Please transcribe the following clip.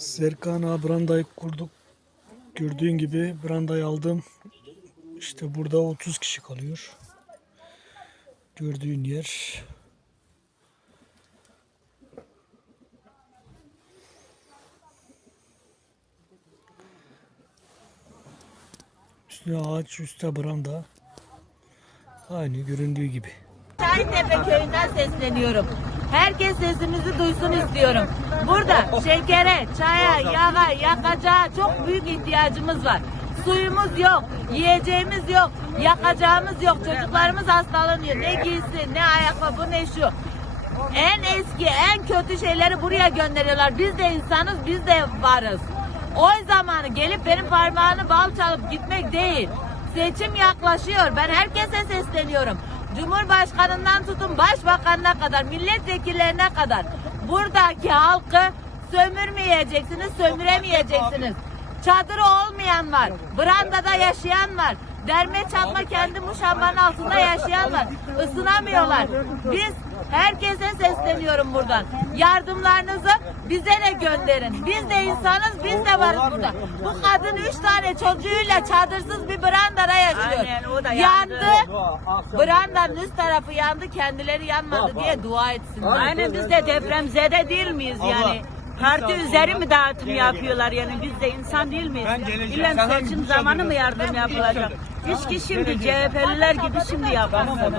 Serkan'a brandayı kurduk. Gördüğün gibi brandayı aldım. İşte burada 30 kişi kalıyor. Gördüğün yer. Üstüne ağaç, üstte branda. Aynı göründüğü gibi. Şahintepe köyünden sesleniyorum. Herkes sesimizi duysun istiyorum. Burada şekere, çaya, yağa, yakacağa çok büyük ihtiyacımız var. Suyumuz yok, yiyeceğimiz yok, yakacağımız yok. Çocuklarımız hastalanıyor. Ne giysi, ne ayakkabı, ne şu. En eski, en kötü şeyleri buraya gönderiyorlar. Biz de insanız, biz de varız. Oy zamanı gelip benim parmağını bal çalıp gitmek değil. Seçim yaklaşıyor. Ben herkese sesleniyorum. Cumhurbaşkanından tutun başbakanına kadar, milletvekillerine kadar buradaki halkı sömürmeyeceksiniz, sömüremeyeceksiniz. Çadırı olmayan var, brandada yaşayan var, derme çatma kendi muşambanın altında yaşayan var. Isınamıyorlar. Biz herkese sesleniyorum buradan. Yardımlarınızı bize de gönderin. Biz de insanız, biz de varız burada. Bu kadın üç tane çocuğuyla çadırsız bir brandada yaşıyor. O da yandı. yandı. Brandanın üst tarafı yandı, kendileri yanmadı diye dua etsinler. Aynen biz de depremzede değil miyiz yani? Parti üzeri mi dağıtım yapıyorlar yani biz de insan değil miyiz? İlla seçim zamanı mı yardım yapılacak? Hiç ki şimdi CHP'liler gibi şimdi yapmasın.